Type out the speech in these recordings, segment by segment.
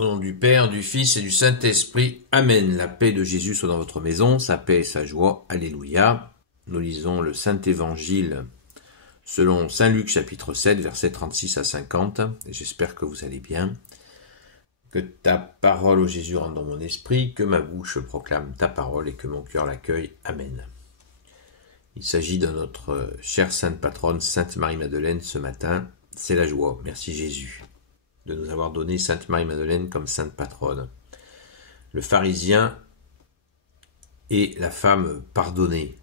Au nom du Père, du Fils et du Saint-Esprit. Amen. La paix de Jésus soit dans votre maison, sa paix et sa joie. Alléluia. Nous lisons le Saint-Évangile selon Saint Luc chapitre 7, versets 36 à 50. Et j'espère que vous allez bien. Que ta parole, ô Jésus, rentre dans mon esprit, que ma bouche proclame ta parole et que mon cœur l'accueille. Amen. Il s'agit de notre chère sainte patronne, Sainte Marie-Madeleine, ce matin. C'est la joie. Merci Jésus de nous avoir donné Sainte Marie-Madeleine comme sainte patronne. Le pharisien et la femme pardonnée.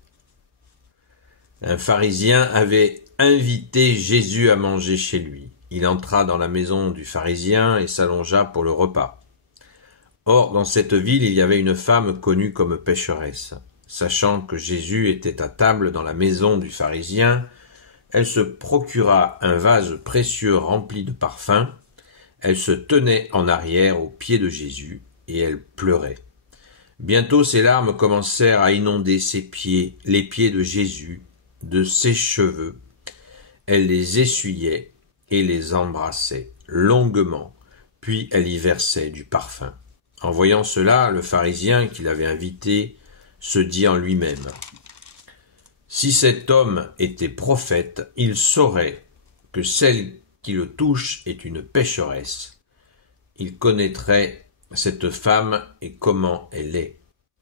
Un pharisien avait invité Jésus à manger chez lui. Il entra dans la maison du pharisien et s'allongea pour le repas. Or, dans cette ville, il y avait une femme connue comme pécheresse. Sachant que Jésus était à table dans la maison du pharisien, elle se procura un vase précieux rempli de parfums. Elle se tenait en arrière aux pieds de Jésus, et elle pleurait. Bientôt ses larmes commencèrent à inonder ses pieds, les pieds de Jésus, de ses cheveux. Elle les essuyait et les embrassait longuement, puis elle y versait du parfum. En voyant cela, le pharisien qui l'avait invité se dit en lui-même : « Si cet homme était prophète, il saurait que celle qui le touche est une pécheresse. Il connaîtrait cette femme et comment elle est. »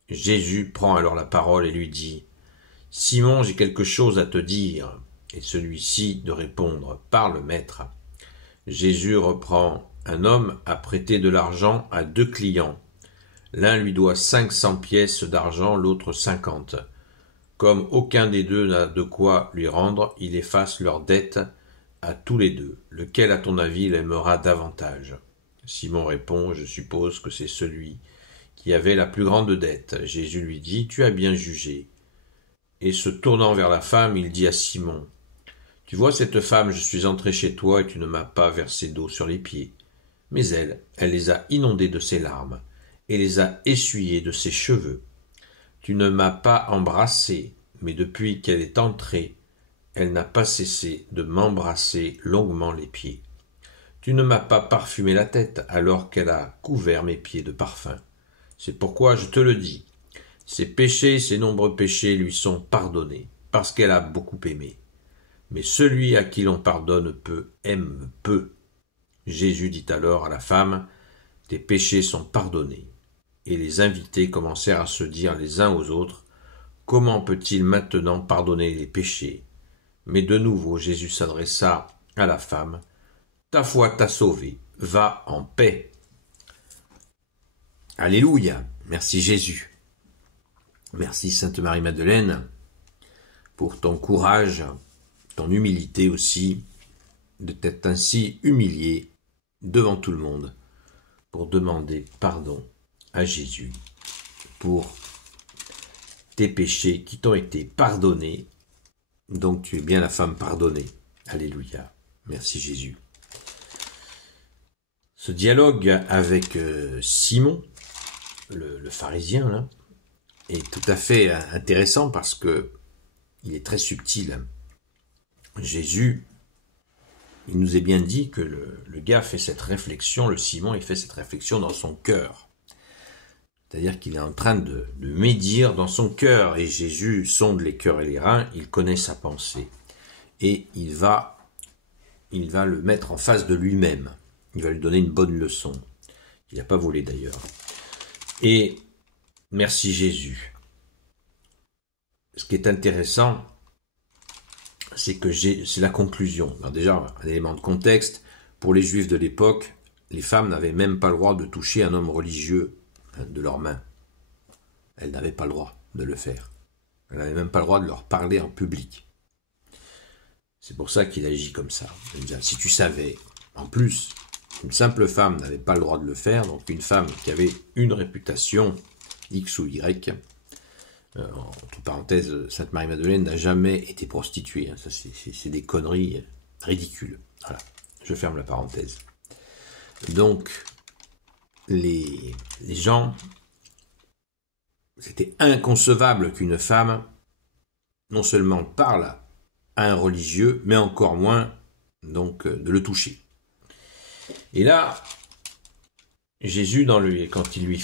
Jésus prend alors la parole et lui dit : « Simon, j'ai quelque chose à te dire. » Et celui-ci de répondre : « Parle, maître. » Jésus reprend : « Un homme a prêté de l'argent à 2 clients. L'un lui doit 500 pièces d'argent, l'autre 50. Comme aucun des deux n'a de quoi lui rendre, il efface leur dette à tous les deux. Lequel, à ton avis, l'aimera davantage ? » Simon répond : « Je suppose que c'est celui qui avait la plus grande dette. » Jésus lui dit : « Tu as bien jugé. » Et se tournant vers la femme, il dit à Simon : « Tu vois cette femme, je suis entré chez toi et tu ne m'as pas versé d'eau sur les pieds. Mais elle les a inondés de ses larmes et les a essuyés de ses cheveux. Tu ne m'as pas embrassé, mais depuis qu'elle est entrée, elle n'a pas cessé de m'embrasser longuement les pieds. Tu ne m'as pas parfumé la tête alors qu'elle a couvert mes pieds de parfum. C'est pourquoi je te le dis, ses péchés, ses nombreux péchés lui sont pardonnés, parce qu'elle a beaucoup aimé. Mais celui à qui l'on pardonne peu, aime peu. » Jésus dit alors à la femme : « Tes péchés sont pardonnés. » Et les invités commencèrent à se dire les uns aux autres : « Comment peut-il maintenant pardonner les péchés ? » Mais de nouveau Jésus s'adressa à la femme : « Ta foi t'a sauvée, va en paix. » Alléluia, merci Jésus. Merci Sainte Marie-Madeleine pour ton courage, ton humilité aussi, de t'être ainsi humiliée devant tout le monde pour demander pardon à Jésus pour tes péchés qui t'ont été pardonnés. Donc tu es bien la femme pardonnée. Alléluia. Merci Jésus. Ce dialogue avec Simon, le pharisien, là, est tout à fait intéressant parce que il est très subtil. Jésus, il nous est bien dit que le gars fait cette réflexion, le Simon, il fait cette réflexion dans son cœur. C'est-à-dire qu'il est en train de médire dans son cœur, et Jésus sonde les cœurs et les reins, il connaît sa pensée, et il va le mettre en face de lui-même, il va lui donner une bonne leçon, il n'a pas volé d'ailleurs. Et merci Jésus. Ce qui est intéressant, c'est que c'est la conclusion. Alors déjà, un élément de contexte, pour les Juifs de l'époque, les femmes n'avaient même pas le droit de toucher un homme religieux de leurs mains. Elles n'avaient pas le droit de le faire. Elles n'avaient même pas le droit de leur parler en public. C'est pour ça qu'il agit comme ça. Si tu savais, en plus, une simple femme n'avait pas le droit de le faire, donc une femme qui avait une réputation X ou Y, entre parenthèses, Sainte Marie-Madeleine n'a jamais été prostituée. Ça, c'est des conneries ridicules. Voilà, je ferme la parenthèse. Donc, les gens, c'était inconcevable qu'une femme non seulement parle à un religieux, mais encore moins donc de le toucher. Et là, Jésus, quand il lui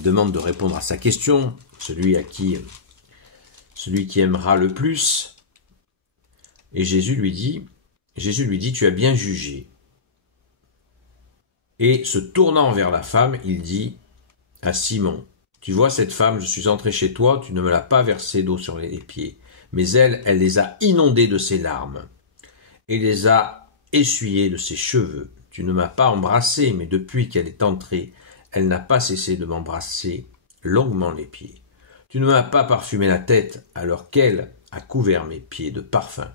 demande de répondre à sa question, celui qui aimera le plus, et Jésus lui dit, tu as bien jugé. Et se tournant vers la femme, il dit à Simon, tu vois cette femme, je suis entré chez toi, tu ne me l'as pas versé d'eau sur les pieds, mais elle les a inondés de ses larmes, et les a essuyés de ses cheveux. Tu ne m'as pas embrassé, mais depuis qu'elle est entrée, elle n'a pas cessé de m'embrasser longuement les pieds. Tu ne m'as pas parfumé la tête, alors qu'elle a couvert mes pieds de parfum.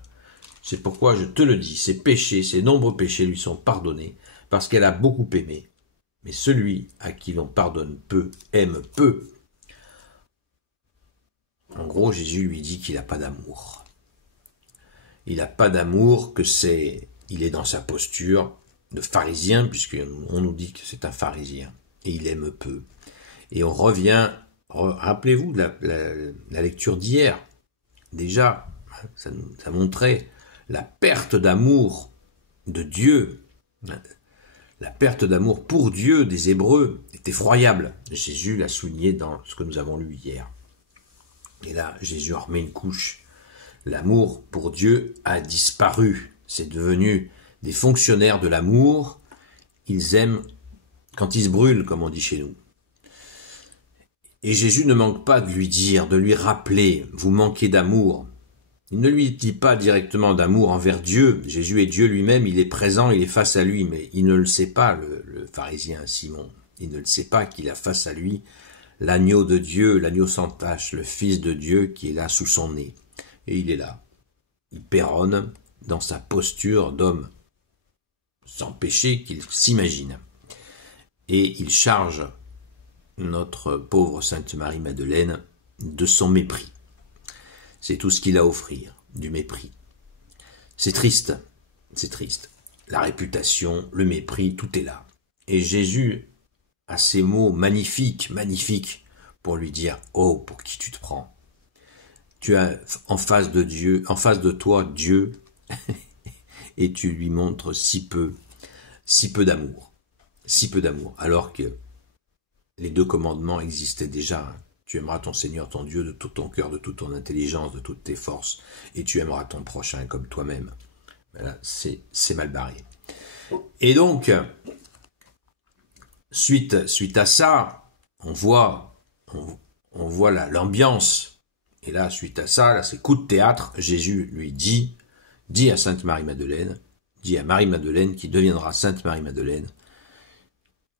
C'est pourquoi je te le dis, ses péchés, ses nombreux péchés lui sont pardonnés, parce qu'elle a beaucoup aimé. Mais celui à qui l'on pardonne peu, aime peu. En gros, Jésus lui dit qu'il n'a pas d'amour. Il n'a pas d'amour, il est dans sa posture de pharisien, puisqu'on nous dit que c'est un pharisien, et il aime peu. Et on revient, rappelez-vous de la lecture d'hier, déjà, ça montrait la perte d'amour de Dieu. La perte d'amour pour Dieu des Hébreux est effroyable. Jésus l'a souligné dans ce que nous avons lu hier. Et là, Jésus en remet une couche. L'amour pour Dieu a disparu. C'est devenu des fonctionnaires de l'amour. Ils aiment quand ils se brûlent, comme on dit chez nous. Et Jésus ne manque pas de lui dire, de lui rappeler, vous manquez d'amour. Il ne lui dit pas directement d'amour envers Dieu. Jésus est Dieu lui-même, il est présent, il est face à lui, mais il ne le sait pas, le pharisien Simon. Il ne le sait pas qu'il a face à lui l'agneau de Dieu, l'agneau sans tache, le Fils de Dieu qui est là sous son nez. Et il est là. Il péronne dans sa posture d'homme sans péché qu'il s'imagine. Et il charge notre pauvre Sainte Marie-Madeleine de son mépris. C'est tout ce qu'il a à offrir, du mépris. C'est triste, c'est triste. La réputation, le mépris, tout est là. Et Jésus a ces mots magnifiques, magnifiques, pour lui dire, oh, pour qui tu te prends? Tu as en face de toi, Dieu, et tu lui montres si peu d'amour, alors que les 2 commandements existaient déjà. Tu aimeras ton Seigneur, ton Dieu, de tout ton cœur, de toute ton intelligence, de toutes tes forces, et tu aimeras ton prochain comme toi-même. Là, c'est mal barré. Et donc, suite à ça, on voit l'ambiance. Et là, suite à ça, là, c'est coup de théâtre. Jésus lui dit à Sainte Marie-Madeleine, dit à Marie-Madeleine, qui deviendra Sainte Marie-Madeleine,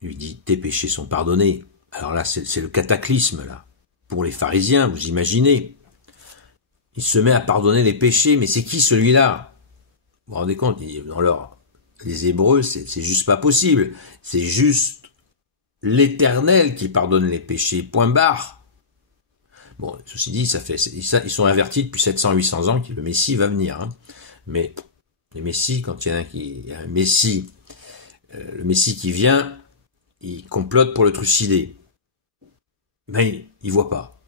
lui dit, tes péchés sont pardonnés. Alors là, c'est le cataclysme, là. Pour les pharisiens, vous imaginez. Il se met à pardonner les péchés, mais c'est qui celui-là? Vous vous rendez compte, les Hébreux, c'est juste pas possible. C'est juste l'Éternel qui pardonne les péchés, point barre. Bon, ceci dit, ils sont avertis depuis 700-800 ans que le Messie va venir. Hein. Mais les Messies, quand il y a un Messie, le Messie qui vient, il complote pour le trucider. Mais ils voient pas.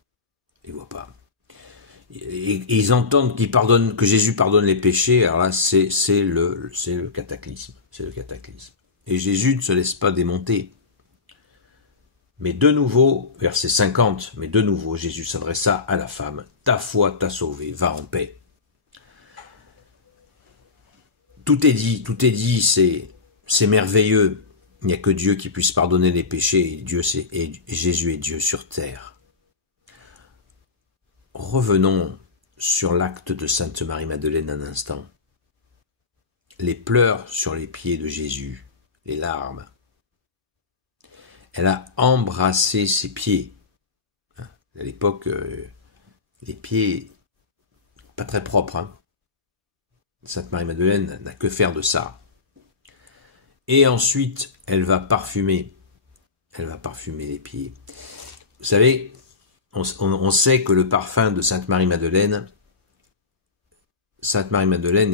Et ils entendent que Jésus pardonne les péchés. Alors là, c'est le cataclysme. C'est le cataclysme. Et Jésus ne se laisse pas démonter. Mais de nouveau, verset 50, mais de nouveau, Jésus s'adressa à la femme. Ta foi t'a sauvée, va en paix. Tout est dit, c'est merveilleux. Il n'y a que Dieu qui puisse pardonner les péchés, et Jésus est Dieu sur terre. Revenons sur l'acte de Sainte Marie-Madeleine un instant. Les pleurs sur les pieds de Jésus, les larmes. Elle a embrassé ses pieds. À l'époque, les pieds, pas très propres. Hein. Sainte Marie-Madeleine n'a que faire de ça. Et ensuite, elle va parfumer les pieds. Vous savez, on sait que le parfum de Sainte Marie-Madeleine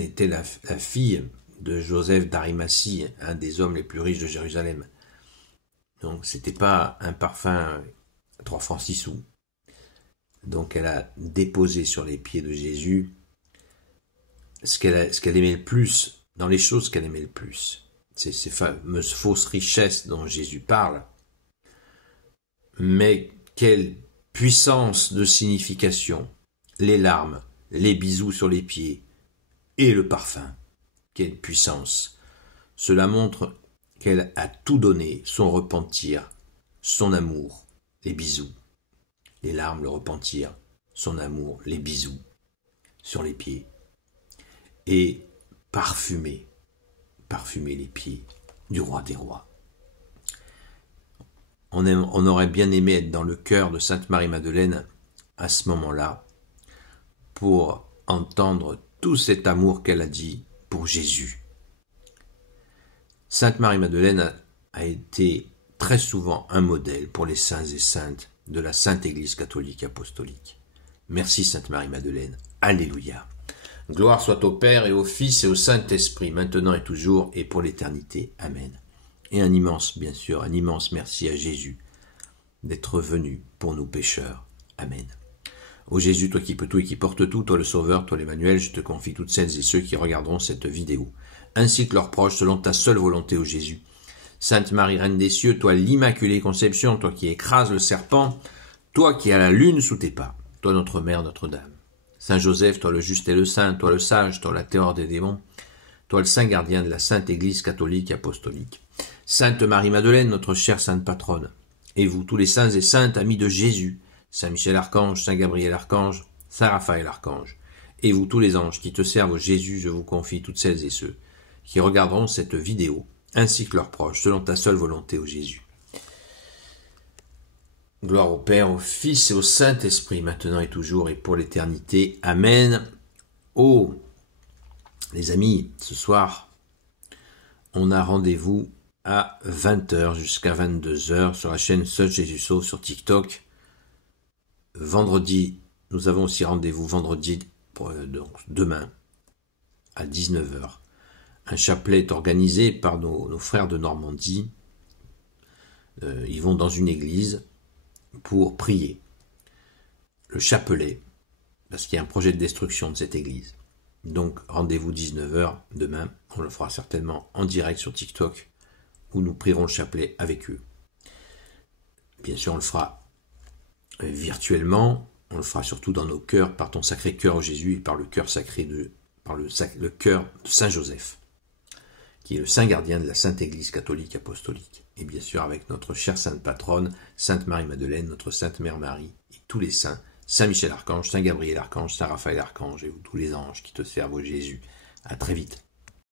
était la fille de Joseph d'Arimathie, un des hommes les plus riches de Jérusalem. Donc, c'était pas un parfum à 3 francs 6 sous. Donc, elle a déposé sur les pieds de Jésus ce qu'elle aimait le plus, dans les choses qu'elle aimait le plus. ces fameuses fausses richesses dont Jésus parle. Mais quelle puissance de signification! Les larmes, les bisous sur les pieds et le parfum. Quelle puissance! Cela montre qu'elle a tout donné, son repentir, son amour, les bisous. Les larmes, le repentir, son amour, les bisous sur les pieds. Et parfumer les pieds du roi des rois. On aurait bien aimé être dans le cœur de Sainte Marie-Madeleine à ce moment-là pour entendre tout cet amour qu'elle a dit pour Jésus. Sainte Marie-Madeleine a été très souvent un modèle pour les saints et saintes de la Sainte Église catholique apostolique. Merci Sainte Marie-Madeleine. Alléluia. Gloire soit au Père et au Fils et au Saint-Esprit, maintenant et toujours et pour l'éternité. Amen. Et un immense merci à Jésus d'être venu pour nous pécheurs. Amen. Ô Jésus, toi qui peux tout et qui portes tout, toi le Sauveur, toi l'Emmanuel, je te confie toutes celles et ceux qui regarderont cette vidéo, ainsi que leurs proches, selon ta seule volonté, ô Jésus. Sainte Marie, Reine des cieux, toi l'Immaculée Conception, toi qui écrases le serpent, toi qui as la lune sous tes pas, toi notre Mère, Notre-Dame. Saint Joseph, toi le juste et le saint, toi le sage, toi la terreur des démons, toi le saint gardien de la Sainte Église catholique apostolique. Sainte Marie-Madeleine, notre chère sainte patronne, et vous tous les saints et saintes amis de Jésus, Saint Michel Archange, Saint Gabriel Archange, Saint Raphaël Archange, et vous tous les anges qui te servent au Jésus, je vous confie toutes celles et ceux qui regarderont cette vidéo, ainsi que leurs proches, selon ta seule volonté, ô Jésus. Gloire au Père, au Fils et au Saint-Esprit, maintenant et toujours et pour l'éternité. Amen. Oh, les amis, ce soir, on a rendez-vous à 20h jusqu'à 22h sur la chaîne Seul Jésus Sauve sur TikTok. Vendredi, nous avons aussi rendez-vous vendredi, donc demain, à 19h. Un chapelet est organisé par nos frères de Normandie. Ils vont dans une église pour prier. Le chapelet, parce qu'il y a un projet de destruction de cette église. Donc rendez-vous 19h demain. On le fera certainement en direct sur TikTok où nous prierons le chapelet avec eux. Bien sûr, on le fera virtuellement. On le fera surtout dans nos cœurs par ton sacré cœur, Jésus, et par le cœur sacré le cœur de Saint Joseph, qui est le saint gardien de la Sainte Église catholique apostolique. Et bien sûr avec notre chère sainte patronne, Sainte Marie-Madeleine, notre Sainte Mère Marie, et tous les saints, Saint Michel Archange, Saint Gabriel Archange, Saint Raphaël Archange, et vous tous les anges qui te servent au Jésus. À très vite.